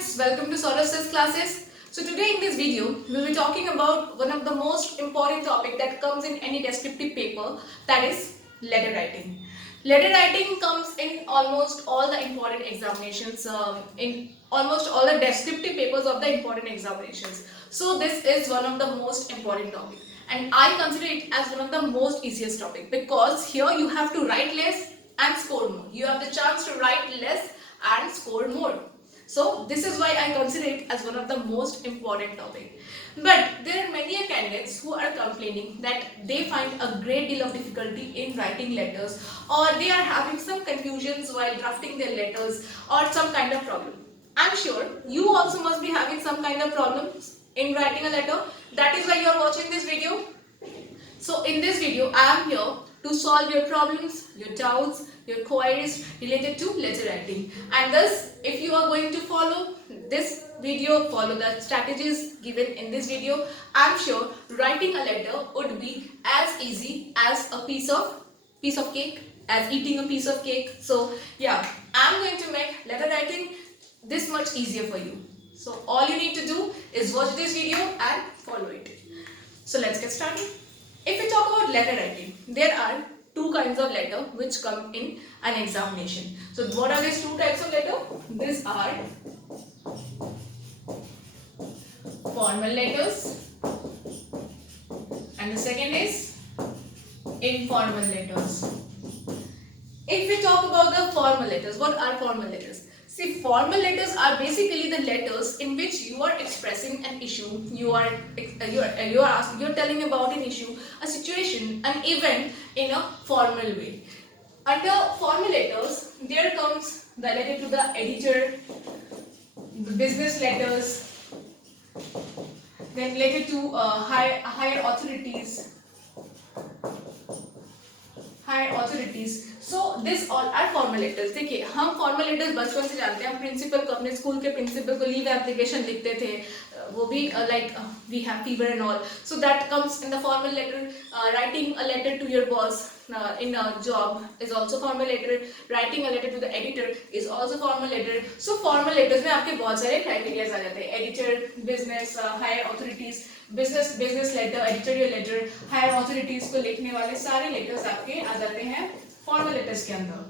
friends, welcome to Saurash's classes. So today in this video, we will be talking about one of the most important topic that comes in any descriptive paper, that is letter writing. Letter writing comes in almost all the important examinations, in almost all the descriptive papers of the important examinations. So this is one of the most important topic, and I consider it as one of the most easiest topic because here you have to write less and score more. You have the chance to write less and score more. So this is why I consider it as one of the most important topic. But there are many candidates who are complaining that they find a great deal of difficulty in writing letters, or they are having some confusions while drafting their letters, or some kind of problem. I'm sure you also must be having some kind of problems in writing a letter. That is why you are watching this video. So in this video, I am here to solve your problems, your doubts, your queries related to letter writing. And thus, if you are going to follow this video, follow the strategies given in this video, I am sure writing a letter would be as easy as a piece of cake, as eating a piece of cake. So yeah, I am going to make letter writing this much easier for you. So all you need to do is watch this video and follow it. So let's get started. If we talk about letter writing, there are two kinds of letter which come in an examination. So what are these two types of letter? These are formal letters and the second is informal letters. If we talk about the formal letters, what are formal letters? See, formal letters are basically the letters in which you are expressing an issue, you're telling about an issue, a situation, an event in a formal way. Under formal letters, there comes the letter to the editor, the business letters, then letter to higher authorities. So this all are formal letters. देखिए हम formal letters बचपन से जानते हैं. हम प्रिंसिपल को, अपने स्कूल के प्रिंसिपल को लीव एप्लीकेशन लिखते थे, वो भी like we have fever and all. So that comes in the formal letter. Writing a letter to your boss in a job is also formal letter. Writing a letter to the editor is also formal letter. So formal letters में आपके बहुत सारे criteria आ जाते हैं. Editor, business, higher authorities, business letter, editorial letter, higher authorities को लिखने वाले सारे letters आपके आ जाते हैं formal letters के अंदर.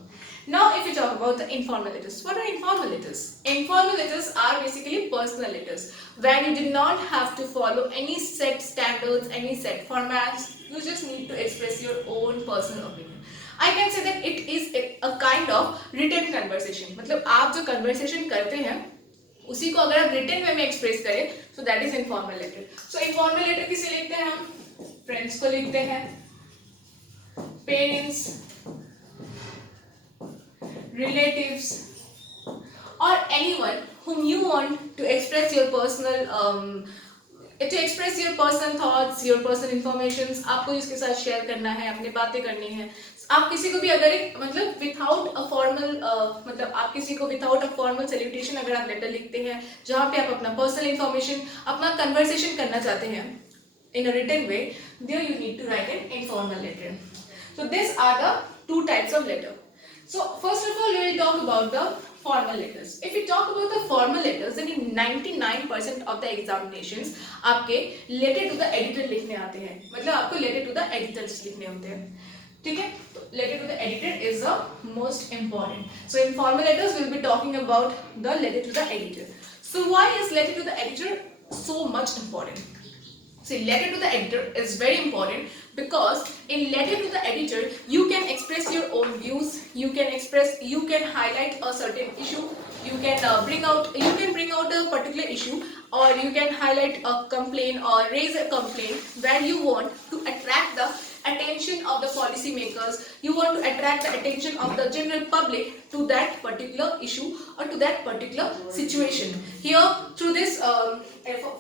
Now if we talk about the informal letters, what are informal letters? Informal letters are basically personal letters where you did not have to follow any set standards, any set formats. You just need to express your own personal opinion. I can say that it is a kind of written conversation. मतलब आप जो conversation करते हैं उसी को अगर आप written way में express करें, so that is informal letter. So informal letter किसे लिखते हैं हम? Friends को लिखते हैं, parents, relatives, or anyone whom you want to express your personal thoughts, your personal informations. आपको इसके साथ शेयर करना है, अपनी बातें करनी है. आप किसी को भी अगर एक मतलब विदाउट अ फॉर्मल सैल्यूटेशन अगर आप लेटर लिखते हैं जहाँ पे आप अपना पर्सनल इंफॉर्मेशन, अपना कन्वर्सेशन करना चाहते हैं in a written way, there you need to write an informal letter. So these are the two types of letter. So first of all, we will talk about the formal letters. If we talk about the formal letters, then in 99% of the examinations आपके letter to the editor लिखने आते हैं. मतलब आपको letter to the editors लिखने होते हैं. ठीक है? तो letter to the editor is the most important. So in formal letters, we will be talking about the letter to the editor. So why is letter to the editor so much important? See, letter to the editor is very important because in letter to the editor you can express your own views, you can highlight a certain issue, you can bring out a particular issue, or you can highlight a complaint or raise a complaint where you want to attract the attention of the policy makers, you want to attract the attention of the general public to that particular issue or to that particular situation. Here through this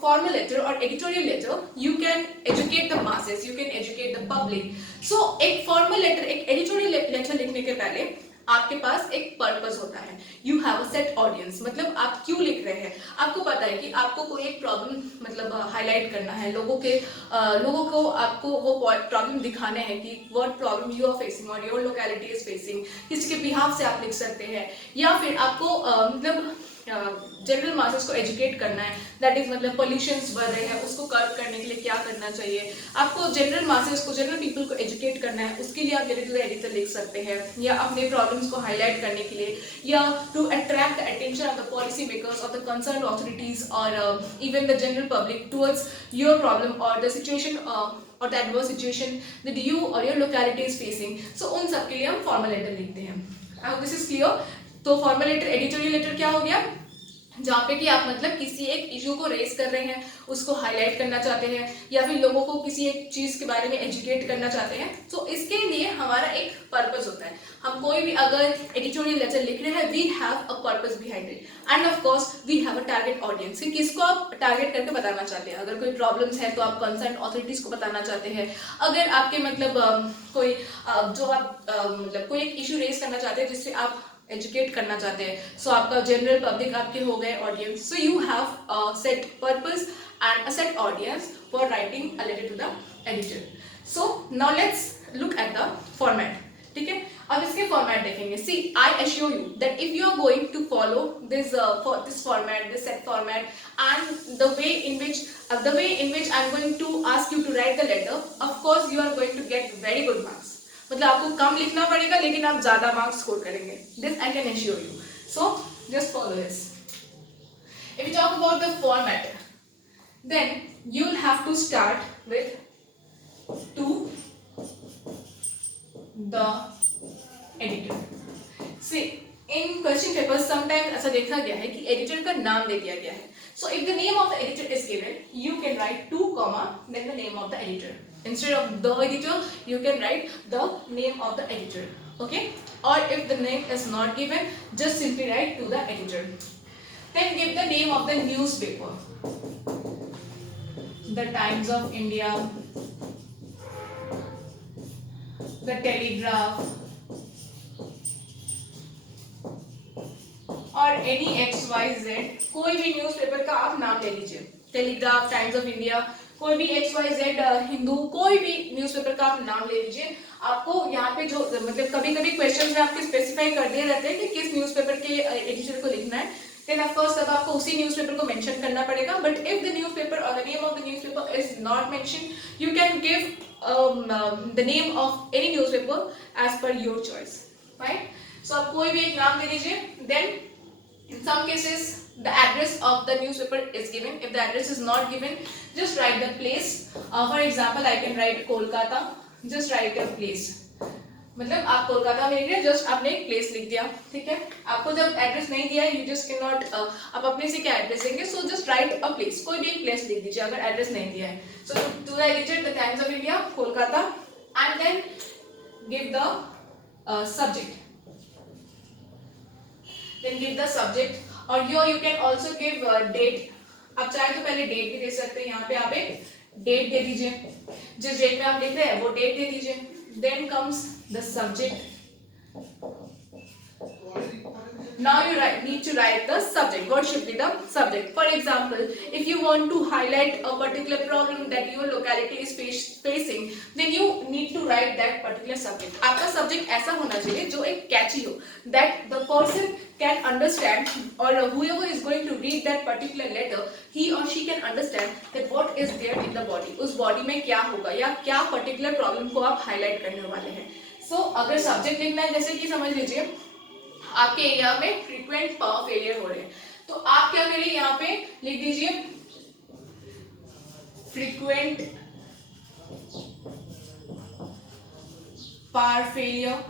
formal letter or editorial letter you can educate the masses, you can educate the public. So एक formal letter, एक editorial letter लिखने के पहले आपके पास एक पर्पस होता है. You have a set audience, मतलब आप क्यों लिख रहे हैं. आपको पता है कि आपको कोई एक प्रॉब्लम मतलब हाईलाइट करना है, लोगों को आपको वो प्रॉब्लम दिखाना है कि what problem you are facing और योर लोकेलिटी इज फेसिंग. किसी के बिहाफ से आप लिख सकते हैं, या फिर आपको मतलब जनरल मासेस को एजुकेट करना है, दैट इज मतलब पोल्यूशंस बढ़ रहे हैं उसको कर्व करने के लिए क्या करना चाहिए, आपको जनरल मासेस को, जनरल पीपल को एजुकेट करना है, उसके लिए आप लेटर टू द एडिटर लिख सकते हैं, या अपने प्रॉब्लम्स को हाईलाइट करने के लिए, या to attract the attention of the policy makers, of the concern authorities और even the general public towards your problem और द सिचुएशन और the adverse situation that you और your locality is facing. So उन सब के लिए हम formal letter लिखते हैं. Now this is clear. तो फॉर्मल लेटर, एडिटोरियल लेटर क्या हो गया, जहाँ पे कि आप मतलब किसी एक इशू को रेस कर रहे हैं, उसको हाईलाइट करना चाहते हैं, या फिर लोगों को किसी एक चीज के बारे में एजुकेट करना चाहते हैं. तो इसके लिए हमारा एक पर्पस होता है. हम कोई भी अगर एडिटोरियल लेटर लिख रहे हैं, we have a purpose behind it, and of course we have a target audience कि किसको आप टारगेट करके बताना चाहते हैं. अगर कोई प्रॉब्लम्स है तो आप कंसर्न ऑथोरिटीज को बताना चाहते हैं. अगर आपके मतलब कोई जो आप मतलब कोई एक इशू रेस करना चाहते हैं जिससे आप एजुकेट करना चाहते हैं, सो आपका जनरल पब्लिक आपके हो गए audience. So you have set purpose and a set audience for writing a letter to the editor. So now let's look at the format. ठीक है, अब इसके फॉर्मेट देखेंगे. See, I assure you that if you are going to follow this format, this set format, and the way in which I am going to ask you to write the letter, of course you are going to get very good marks. मतलब आपको कम लिखना पड़ेगा लेकिन आप ज्यादा marks score करेंगे. This I can assure you. So just follow this. If you talk about the format, then you will have to start with to the editor. See, in question paper sometimes ऐसा देखा गया है कि एडिटर का नाम दे दिया गया है. So if the name of the editor is given, you can write 2 comma then the name of the editor. Instead of the editor, you can write the name of the editor. Okay? Or if the name is not given, just simply write to the editor. Then give the name of the newspaper. The Times of India, the Telegraph, और any XYZ, कोई भी न्यूज़पेपर का आप नाम ले लीजिए. Telegraph, times of India, कोई भी XYZ, हिंदू, कोई भी न्यूज़पेपर का आप नाम ले लीजिए. आपको यहाँ पे जो मतलब कभी कभी क्वेश्चन में आपके स्पेसिफाई कर दिए रहते हैं कि किस न्यूज़पेपर के एडिटर को लिखना है, देन ऑफ कोर्स तब आपको उसी न्यूज़पेपर को मेंशन करना पड़ेगा. बट इफ द न्यूज़पेपर और the name of the newspaper is not mention, you can give the name of any newspaper as per your choice. Right? So आप कोई भी एक नाम दे दीजिए. Then in some cases the address of the newspaper is given. If the address is not given, just write the place. For example, I can write Kolkata. Just write a place. मतलब आप कोलकाता में लिख रहे हैं, जस्ट आपने एक प्लेस लिख दिया. ठीक है, आपको जब एड्रेस नहीं दिया है, यू जस्ट कैन नॉट, आप अपने से क्या एड्रेस देंगे. So just right a place, कोई भी एक प्लेस लिख दीजिए अगर एड्रेस नहीं दिया है. So to the editor, the Times of India, Kolkata, and then give the subject. Then give the subject, और here you can also give date. आप चाहे तो पहले डेट भी दे सकते हैं. यहाँ पे आप एक डेट दे दीजिए, जिस डेट में आप लिख रहे हैं वो डेट दे दीजिए. Then comes the subject. Now you need to write the subject. What should be the subject? For example, if you want to highlight a particular problem that your locality is facing, then you need to write that particular subject. आपका subject ऐसा होना चाहिए जो एक catchy हो, that the person can understand, or whoever is going to read that particular letter, he or she can understand that what is there in the body. उस body में क्या होगा या क्या particular problem को आप highlight करने वाले हैं. So अगर subject लिखना है, जैसे कि समझ लीजिए आपके एरिया में फ्रीक्वेंट पावर फेलियर हो रहे हैं, तो आप क्या करिए, यहाँ पे लिख दीजिए फ्रीक्वेंट पावर फेलियर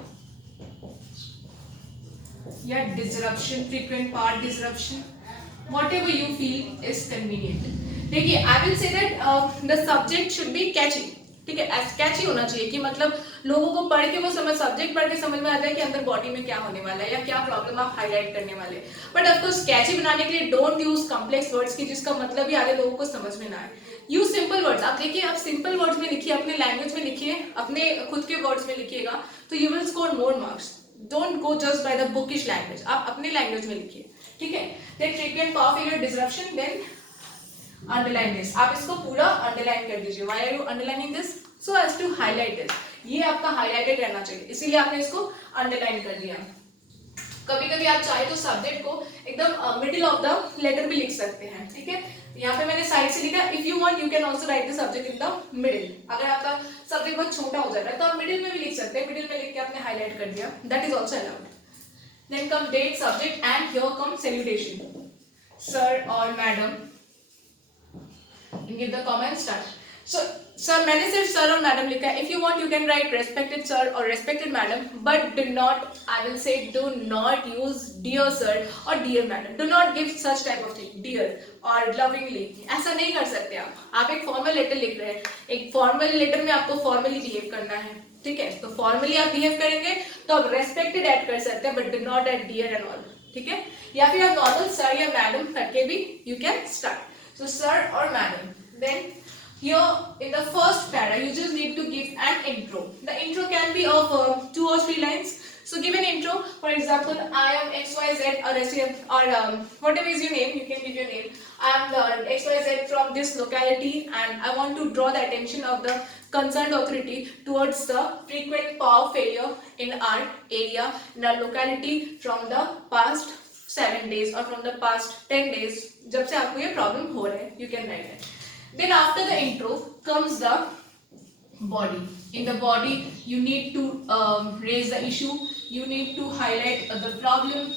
या disruption, frequent power disruption, whatever you feel is convenient. देखिए, I will say that the subject should be catchy. ठीक है, कैची होना चाहिए कि मतलब लोगों को पढ़ के वो सब्जेक्ट पढ़ के समझ में आ जाए कि अंदर बॉडी में क्या होने वाला है या क्या प्रॉब्लम आप हाईलाइट करने वाले हैं. बट ऑफकोर्स कैची बनाने के लिए डोंट यूज कॉम्प्लेक्स वर्ड्स की जिसका मतलब ही आधे लोगों को समझ में ना आए. Use simple words. आप देखिए, आप सिंपल वर्ड्स में लिखिए, अपने लैंग्वेज में लिखिए, अपने खुद के वर्ड्स में लिखिएगा, तो you will score more marks. Don't go just by the bookish language, आप अपने लैंग्वेज में लिखिए. ठीक है, then frequent power failure disruption, then underline this. आप इसको पूरा अंडरलाइन कर दीजिए. Why are you underlining this? So as to highlight this. ये आपका हाईलाइटेड रहना चाहिए, इसीलिए आपने इसको अंडरलाइन कर दिया. कभी कभी आप चाहे तो सब्जेक्ट को एकदम मिडिल ऑफ द लेटर भी लिख सकते हैं, ठीक है। यहाँ पे मैंने साइड से लिखा, if you want you can also right the subject in the middle. अगर आपका सब्जेक्ट बहुत छोटा हो जा रहा है तो आप मिडिल में भी लिख सकते हैं, मिडिल में लिख के आपने हाईलाइट कर दिया, that is also allowed. Then come date, subject and here come salutation, sir और madam. Give the comment, start. Sir, मैंने सिर्फ सर और मैडम लिखा है। If you want you can write respected sir और respected madam, but do not, I will say do not use dear sir और dear madam. Do not give such type of thing, dear और lovingly, ऐसा नहीं कर सकते आप एक formal letter लिख रहे हैं, एक फॉर्मल लेटर में आपको फॉर्मली बिहेव करना है, ठीक है। तो फॉर्मली आप बिहेव करेंगे तो आप रेस्पेक्टेड ऐड कर सकते हैं, but do not add dear and all, ठीक है। या फिर आप नॉर्मल सर या मैडम करके भी you can start. So sir और madam. Then here in the first para you just need to give an intro. The intro can be of 2 or 3 lines. So give an intro. For example, I am XYZ, a resident, or whatever is your name, you can give your name. I am XYZ from this locality and I want to draw the attention of the concerned authority towards the frequent power failure in our area, in our locality from the past 7 days or from the past 10 days. जब से आपको ये problem हो रहा है, you can write it. Then after the intro comes the body. In the body you need to raise the issue, you need to highlight the problem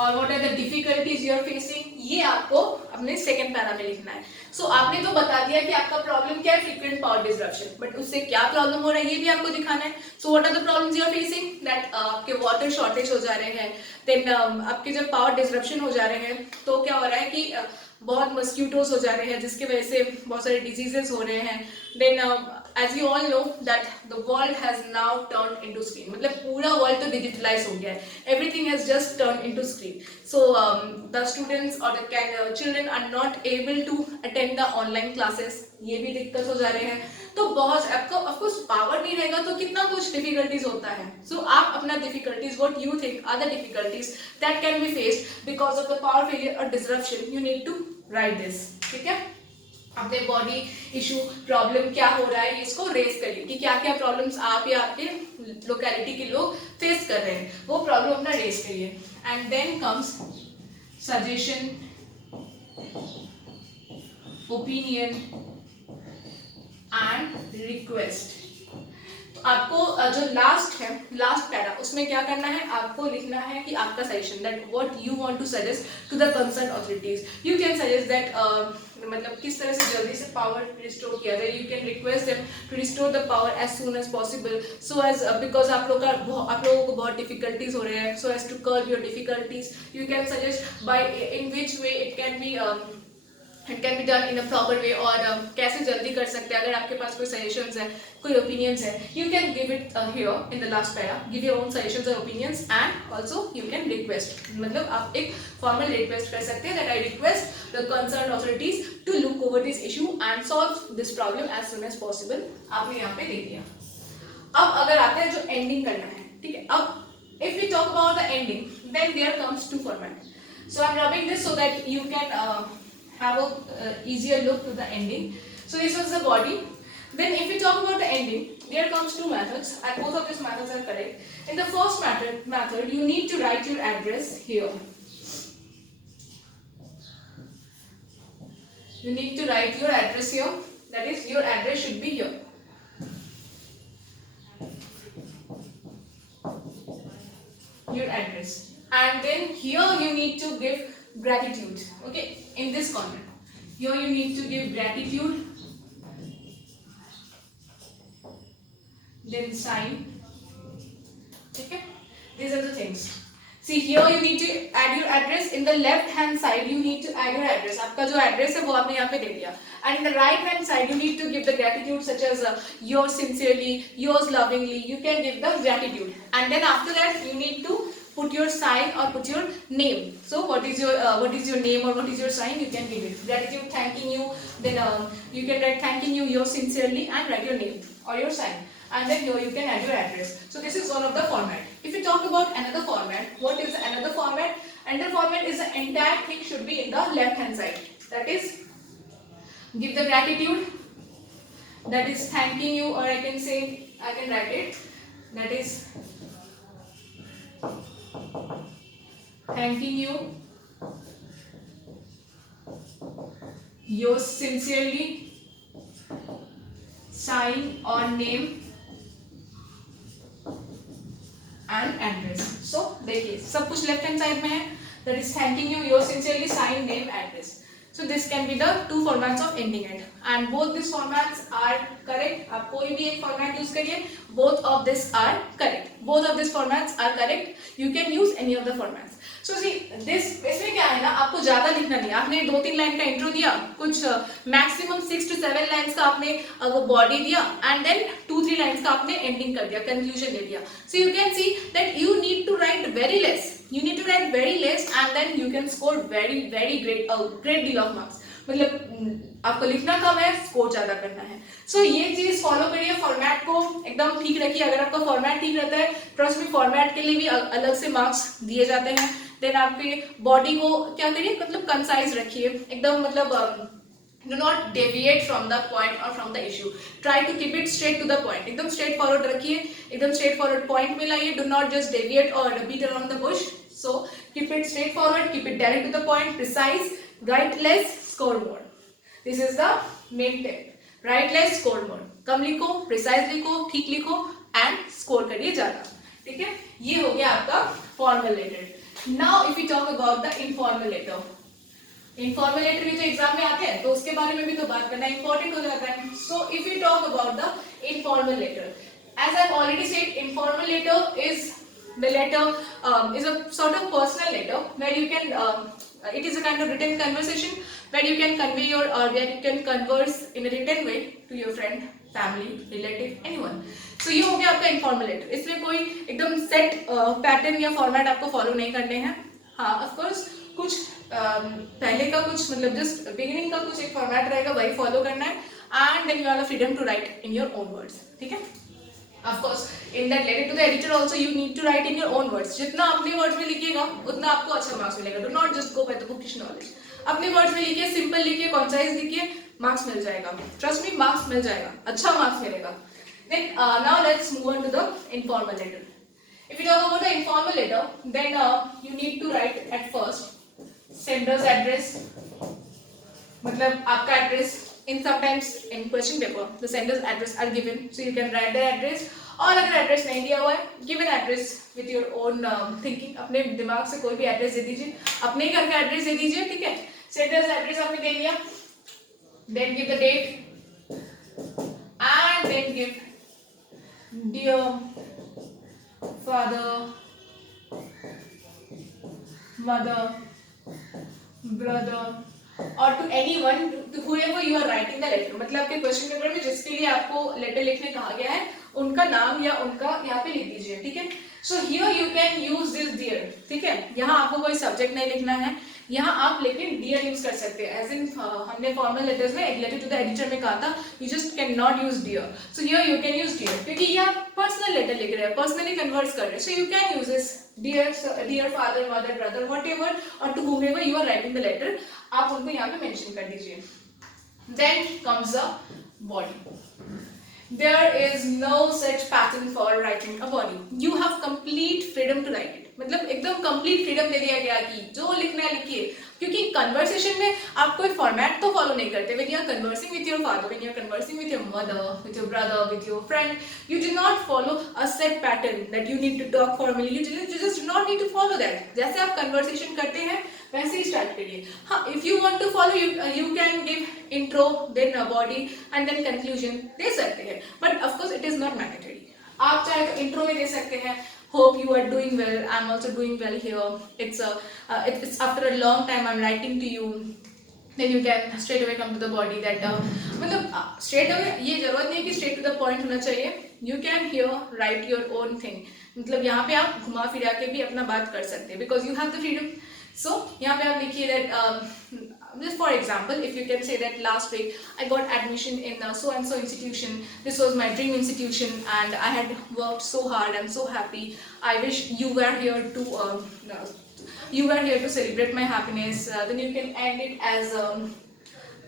or what are the difficulties you are facing. ये आपको अपने second para में लिखना है। सो आपने तो बता दिया कि आपका प्रॉब्लम क्या है, फ्रीक्वेंट पावर डिसरप्शन, बट उससे क्या प्रॉब्लम हो रहा है ये भी आपको दिखाना है। So what are the problems you are facing, that आपके वाटर शॉर्टेज हो जा रहे हैं, देन आपके जब पावर डिसरप्शन हो जा रहे हैं तो क्या हो रहा है कि बहुत मस्क्यूटोज हो जा रहे हैं जिसकी वजह से बहुत सारे डिजीजेस हो रहे हैं। Then as you all know that the world has now turn into screen, मतलब पूरा वर्ल्ड तो डिजिटलाइज हो गया है, everything has just turn into screen. So the students और the children are not able to attend the online classes, ये भी दिक्कत हो जा रहे हैं। तो बहुत आपको ऑफकोर्स पावर नहीं रहेगा तो कितना कुछ डिफिकल्टीज होता है। सो आप अपना difficulties, what you think are the difficulties that can be faced because of the power failure और disruption, you need to write this, ठीक है। अपने बॉडी इशू प्रॉब्लम क्या हो रहा है इसको रेज करिए कि क्या क्या प्रॉब्लम्स आप या आपके लोकेलिटी के लोग फेस कर रहे हैं, वो प्रॉब्लम अपना रेज करिए। And then comes suggestion, opinion and request. आपको जो लास्ट है, लास्ट पैरा, उसमें क्या करना है, आपको लिखना है कि आपका suggestion, that what you want to suggest to the concern authorities. You can suggest that मतलब किस तरह से जल्दी से पावर रिस्टोर किया जाए, you can request them to restore the power as soon as possible, so as because आप लोगों को बहुत डिफिकल्टीज हो रहे हैं, so as to curb your difficulties. You can suggest by in which way it can be done in a proper way, और कैसे जल्दी कर सकते हैं। अगर आपके पास कोई सजेशंस है, कोई ओपिनियंस है, you can give it here in the last para, give your own suggestions और opinions and also you can request, मतलब आप एक फॉर्मल रिक्वेस्ट कर सकते हैं that I request the concern authorities to look over this issue and solve this problem as soon as possible. आपने यहाँ पे दे दिया। अब अगर आता है जो एंडिंग करना है, ठीक है। अब if we talk about the ending, then there comes to format. So I am rubbing this so that you can have a easier look to the ending. So this was the body. Then if we talk about the ending, there comes two methods and both of these methods are correct. In the first method you need to write your address here. You need to write your address here, that is your address should be here. Your address, and then here you need to give gratitude, okay, in this corner. Here you need to give gratitude, then sign, okay. These are the things. See here you need to add your address. In the left hand side you need to add your address. आपका जो address है वो आपने यहाँ पे दे दिया. And in the right hand side you need to give the gratitude such as yours sincerely, yours lovingly. You can give the gratitude. And then after that you need to put your sign or put your name. So what is your name or what is your sign? You can give it. Gratitude, thanking you. Then you can write thanking you, yours sincerely, and write your name or your sign. And then here you can add your address. So this is one of the format. If you talk about another format, what is another format? Another format is the entire thing should be in the left hand side. That is, give the gratitude. That is thanking you, or I can say, I can write it. That is thanking you, yours sincerely, sign or name and address. So देखिए सब कुछ left hand side में है. That is thanking you, yours sincerely, sign, name, address. So this can be the two formats of ending it, and both these formats are correct. आप कोई भी एक format use करिए, both of this are correct. Both of these formats are correct. You can use any of the formats. So see this, इसमें क्या है ना, आपको ज्यादा लिखना नहीं. आपने 2-3 लाइन का इंट्रो दिया, कुछ मैक्सिमम 6 to 7 लाइन्स का आपने वो बॉडी दिया, एंड देन 2-3 लाइन्स का आपने एंडिंग कर दिया, कंक्लूजन दे दिया. So you can see that you need to write very less. You need to write very less and then you can score very great, a great deal of marks. मतलब आपको लिखना कम है, स्कोर ज्यादा करना है. सो ये चीज फॉलो करिए, फॉर्मेट को एकदम ठीक रखिए. अगर आपका फॉर्मेट ठीक रहता है, ट्रस्ट में फॉर्मेट के लिए भी अलग से मार्क्स दिए जाते हैं. देन आपके बॉडी को क्या करिए, मतलब कंसाइज रखिए एकदम, मतलब do not deviate from the point or from the issue. Try to keep it straight to the point. एकदम straight forward रखिए, एकदम straight forward point में लाइए. Do not just deviate or beat around the bush. So keep it straight forward, keep it direct to the point, precise. Write less, score more. This is the main tip. Write less, score more. कम लिखो, precise लिखो, ठीक लिखो and score करिए ज़्यादा. ठीक है, ये हो गया आपका formal letter. Now if we talk about the informal letter. Informal letter भी तो एग्जाम में आते हैं, तो उसके बारे में भी तो बात करना इंपॉर्टेंट हो जाता है. So if you talk about the informal letter, as I have already said, informal letter is the letter is a sort of personal letter where you can it is a kind of written conversation where you can convey your or where you can converse in a written way to your friend, family, relative, anyone. So ये हो गया आपका informal letter. इसमें कोई एकदम set pattern या फॉर्मेट आपको फॉलो नहीं करने हैं. हाँ ऑफ कोर्स कुछ पहले का कुछ, मतलब जस्ट बिगिनिंग का कुछ एक फॉर्मेट रहेगा, वही फॉलो करना है. And then you have the freedom to write in your own words. ठीक है, of course in that letter to the editor also you need to write in your own words. जितना अपने वर्ड्स में लिखिएगा उतना आपको अच्छा मार्क्स मिलेगा. Do not just go bye the bookish knowledge. अपने वर्ड्स में लिखिए, सिंपल लिखिए, कॉन्साइज लिखिए, मार्क्स मिल जाएगा. ट्रस्ट मी, मार्क्स मिल जाएगा, अच्छा मार्क्स मिलेगा. Then now let's move on to the informal letter. If you talk about the informal letter, then you need to write at first sender's address. मतलब आपका address, in sometimes in question paper the sender's address are given, so you can write the address. और अगर एड्रेस नहीं दिया हुआ है, give an address with your own thinking. अपने दिमाग से कोई भी एड्रेस दे दीजिए, अपने घर का एड्रेस दे दीजिए. ठीक है, sender's address आपने दे दिया, then give the date and then give dear father, mother, brother or to anyone, to whoever you are writing the letter. मतलब आपके क्वेश्चन पेपर में जिसके लिए आपको लेटर लिखने कहा गया है, उनका नाम या उनका यहाँ पे लिख दीजिए. ठीक है, so here you can use this dear. ठीक है, यहाँ आपको कोई सब्जेक्ट नहीं लिखना है, यहाँ आप लेकिन डियर यूज कर सकते हैं. एज इन हमने फॉर्मल लेटर्स में लेटर टू द एडिटर में कहा था, you just can not use dear. So here you can use dear, क्योंकि ये आप पर्सनल लेटर लिख रहे हैं, पर्सनली कन्वर्स कर रहे हैं. So you can use this dear father, mother, brother, whatever, और to whomever you are writing the letter, आप उनको यहाँ पे मेंशन कर दीजिए. Then comes the body. There is no such pattern for writing a body. You have complete freedom to write it. मतलब एकदम complete freedom दे दिया गया कि जो लिखना है लिखिए, क्योंकि conversation में आप कोई format तो follow नहीं करते. When you are conversing with your father, when you are conversing with your mother, with your brother, with your friend, you do not follow a set pattern that you need to talk formally. You just do not need to follow that. जैसे आप conversation करते हैं वैसे ही स्टार्ट करिए. हाँ, if you want to follow, you can give intro, then a body and then conclusion दे सकते हैं, but of course it is not mandatory. आप चाहे तो intro में दे सकते हैं, hope you are doing well, I'm also doing well here, it's after a long time I'm writing to you. Then you can straight away come to the body that मतलब straight away ये जरूरत नहीं कि straight to the point होना चाहिए. You can here write your own thing. मतलब यहाँ पे आप घुमा फिरा के भी अपना बात कर सकते हैं, because you have the freedom. So यहाँ पे आप लिखिए that just for example, if you can say that last week I got admission in so and so institution. This was my dream institution and I had worked so hard. I'm so happy. I wish you were here to celebrate my happiness. Then you can end it as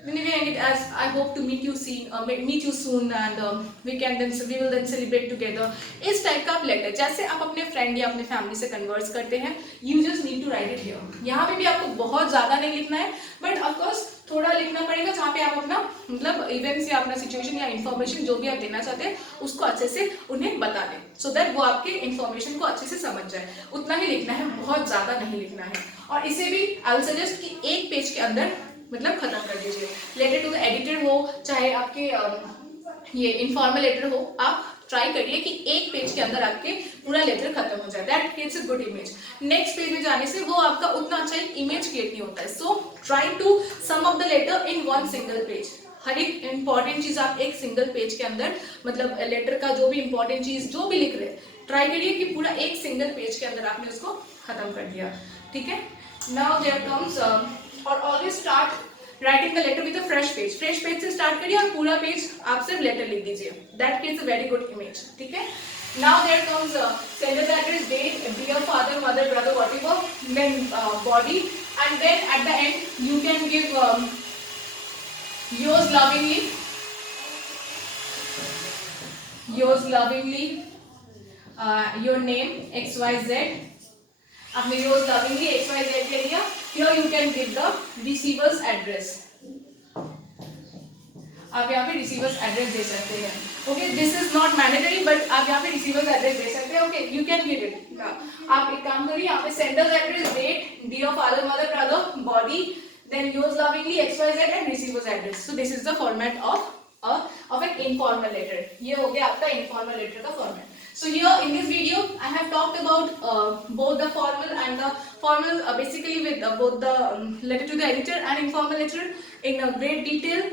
renewing it as I hope to meet you soon and we will then celebrate together. इस टाइप का आप लेटर जैसे आप अपने फ्रेंड या अपने फैमिली से converse करते हैं, you just need to write it here. यहाँ पे भी आपको बहुत ज़्यादा नहीं लिखना है, बट ऑफकोर्स थोड़ा लिखना पड़ेगा जहाँ पे आप अपना मतलब इवेंट्स या अपना सिचुएशन या इन्फॉर्मेशन जो भी आप देना चाहते हैं उसको अच्छे से उन्हें बता दें, सो दैट वो आपके इन्फॉर्मेशन को अच्छे से समझ जाए. उतना ही लिखना है, बहुत ज़्यादा नहीं लिखना है. और इसे भी आई विल सजेस्ट कि एक पेज के अंदर मतलब खत्म कर दीजिए. लेटर टू द एडिटर हो चाहे आपके ये इनफॉर्मल लेटर हो, आप ट्राई करिए कि एक पेज के अंदर आपके पूरा लेटर खत्म हो जाए. That creates a good image. Next page में जाने से वो आपका उतना अच्छा एक इमेज क्रिएट नहीं होता है. So try to sum up the letter in one single page. हर एक इंपॉर्टेंट चीज आप एक सिंगल पेज के अंदर मतलब लेटर का जो भी इंपॉर्टेंट चीज जो भी लिख रहे हैं ट्राई करिए कि पूरा एक सिंगल पेज के अंदर आपने उसको खत्म कर दिया. ठीक है. नाउ देयर कम्स और always start writing the letter with a fresh page. Fresh page से स्टार्ट करिए और पूरा पेज आप सिर्फ लेटर लिख दीजिए. That creates a very good image. ठीक है. Now there comes sender address, date, dear father, mother, brother, whatever, then body and then at the end you can give yours lovingly, your name XYZ. आपने yours lovingly XYZ ले लिया. Here you can give the receiver's address. आप यहाँ पे receiver's address दे सकते हैं. Okay, this is not mandatory, but आप यहाँ पे receiver's address दे सकते हैं. Okay, you can give it. आप एक काम करिए, यहाँ पे sender's address, date, dear father, mother, brother, body, then yours lovingly XYZ and receiver's address. So this is the format of an informal letter. ये हो गया आपका informal letter का format. So here in this video I have talked about both the formal and the formal basically with both the letter to the editor and informal letter in a great detail.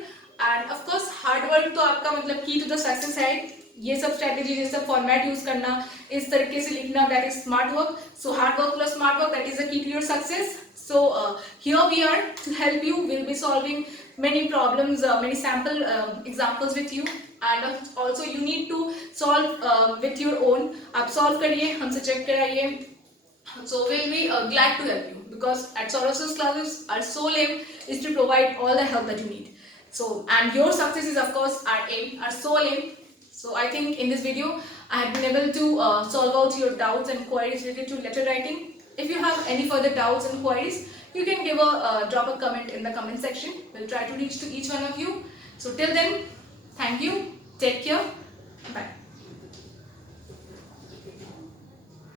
And of course hard work तो आपका मतलब key to the success है. ये सब स्ट्रेटेजी, ये सब format use करना, इस तरीके से लिखना, that is smart work. So hard work plus smart work, that is the key to your success. So here we are to help you. We'll be solving many problems, many sample examples with you, and also you need to solve with your own. आप solve करिए, हमसे check कराइए. So we'll be glad to help you because at Soros's classes our sole aim is to provide all the help that you need. So and your success is of course our aim, our sole aim. So I think in this video I have been able to solve out your doubts and queries related to letter writing. If you have any further doubts and queries, you can give drop a comment in the comment section. We'll try to reach to each one of you. So till then, thank you. Take care. Bye.